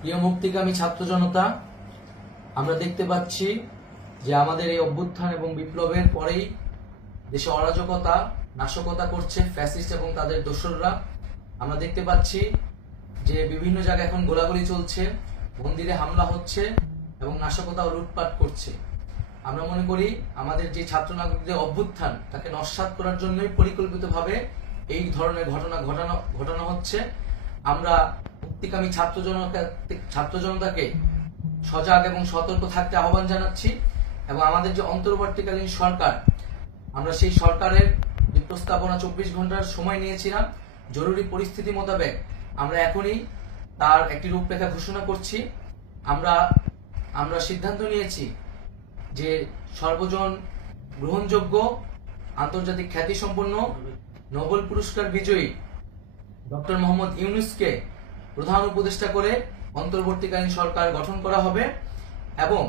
প্রিয় মুক্তিকামী ছাত্র জনতা, আমরা দেখতে পাচ্ছি যে আমাদের এই অভ্যুত্থান এবং বিপ্লবের পরেই দেশে অরাজকতা নাশকতা করছে ফ্যাসিস্ট এবং তাদের দোসররা। আমরা দেখতে পাচ্ছি যে বিভিন্ন জায়গায় এখন গোলাগুলি চলছে, মন্দিরে হামলা হচ্ছে এবং নাশকতা ও লুটপাট করছে। আমরা মনে করি আমাদের যে ছাত্র নাগরিকদের অভ্যুত্থান তাকে নস্যাৎ করার জন্যই পরিকল্পিতভাবে এই ধরনের ঘটনা ঘটানো হচ্ছে। আমরা মুক্তিকামী ছাত্র জনতাকে সজাগ এবং সতর্ক থাকতে আহ্বান জানাচ্ছি এবং আমাদের যে অন্তর্বর্তীকালীন সরকার, আমরা সেই সরকারের যে প্রস্তাবনা 24 ঘন্টার সময় নিয়েছিলাম, জরুরি পরিস্থিতি মোতাবেক আমরা এখনই তার একটি রূপরেখা ঘোষণা করছি। আমরা সিদ্ধান্ত নিয়েছি যে সর্বজন গ্রহণযোগ্য আন্তর্জাতিক খ্যাতিসম্পন্ন নোবেল পুরস্কার বিজয়ী ডক্টর মোহাম্মদ ইউনূসকে প্রধান উপদেষ্টা করে অন্তর্বর্তীকালীন সরকার গঠন করা হবে এবং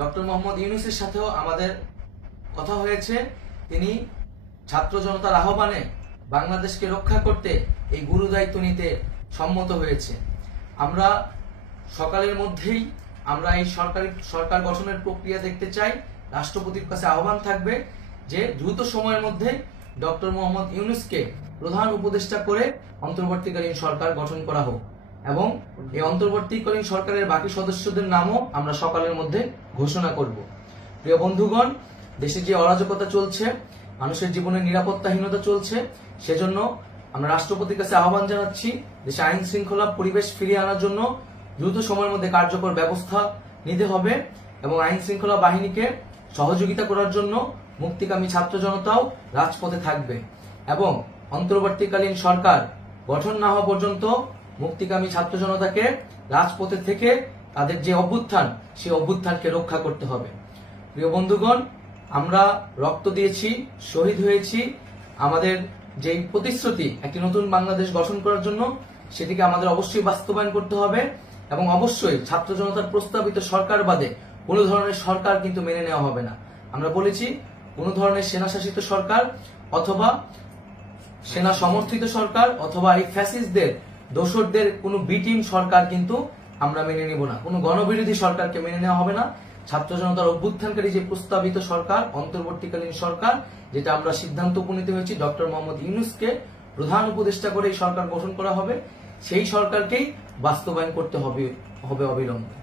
ডক্টর মোহাম্মদ ইউনূসের সাথেও আমাদের কথা হয়েছে। তিনি ছাত্র জনতার আহ্বানে বাংলাদেশকে রক্ষা করতে এই গুরু দায়িত্ব নিতে সম্মত হয়েছে। আমরা সকালের মধ্যেই আমরা এই সরকার গঠনের প্রক্রিয়া দেখতে চাই। রাষ্ট্রপতির কাছে আহ্বান থাকবে যে দ্রুত সময়ের মধ্যে ডক্টর মোহাম্মদ ইউনূসকে প্রধান উপদেষ্টা করে অন্তর্বর্তীকালীন সরকার গঠন করা হোক এবং এই অন্তর্বর্তীকালীন সরকারের বাকি সদস্যদের নামও আমরা সকালের মধ্যে ঘোষণা করব। প্রিয় বন্ধুগণ, দেশে যে অরাজকতা চলছে, মানুষের জীবনের নিরাপত্তাহীনতা চলছে, সেজন্য আমরা রাষ্ট্রপতির কাছে আহ্বান জানাচ্ছি দেশে আইন শৃঙ্খলা পরিবেশ ফিরিয়ে আনার জন্য দ্রুত সময়ের মধ্যে কার্যকর ব্যবস্থা নিতে হবে এবং আইন শৃঙ্খলা বাহিনীকে সহযোগিতা করার জন্য মুক্তিকামী ছাত্র জনতাও রাজপথে থাকবে এবং অন্তর্বর্তীকালীন সরকার গঠন না হওয়া পর্যন্ত মুক্তিকামী ছাত্র জনতাকে রাজপথে থেকে তাদের যে অভ্যুত্থান, সেই অভ্যুত্থানকে রক্ষা করতে হবে। প্রিয় বন্ধুগণ, আমরা রক্ত দিয়েছি, শহীদ হয়েছি। আমাদের যে প্রতিশ্রুতি একটি নতুন বাংলাদেশ গঠন করার জন্য, সেটিকে আমাদের অবশ্যই বাস্তবায়ন করতে হবে এবং অবশ্যই ছাত্র জনতার প্রস্তাবিত সরকার বাদে কোনো ধরনের সরকার কিন্তু মেনে নেওয়া হবে না। আমরা বলেছি কোনো ধরনের সেনা শাসিত সরকার অথবা সেনা সমর্থিত সরকার অথবা এই ফ্যাসিস্টদের দোসরদের কোনো বিটিম সরকার কিন্তু আমরা মেনে নেব না। কোনো গণবিরোধী সরকারকে মেনে নেওয়া হবে না। ছাত্র জনতার অভ্যুত্থানকারী যে প্রস্তাবিত সরকার, অন্তর্বর্তীকালীন সরকার, যেটা আমরা সিদ্ধান্ত উপনীত হয়েছি ডক্টর মোহাম্মদ ইউনূসকে প্রধান উপদেষ্টা করে এই সরকার গঠন করা হবে, সেই সরকারকেই বাস্তবায়ন করতে হবে অবিলম্বে।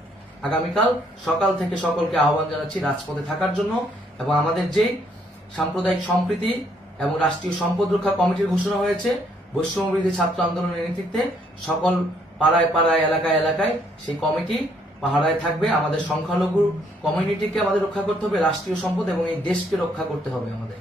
আগামীকাল সকাল থেকে সকলকে আহ্বান জানাচ্ছি রাজপথে থাকার জন্য এবং আমাদের যে সাম্প্রদায়িক সম্প্রীতি এবং রাষ্ট্রীয় সম্পদ রক্ষা কমিটির ঘোষণা হয়েছে বৈষম্যবিরোধী ছাত্র আন্দোলনের নেতৃত্বে, সকল পাড়ায় পাড়ায় এলাকায় এলাকায় সেই কমিটি পাহারায় থাকবে। আমাদের সংখ্যালঘু কমিউনিটিকে আমাদের রক্ষা করতে হবে, রাষ্ট্রীয় সম্পদ এবং এই দেশকে রক্ষা করতে হবে আমাদের।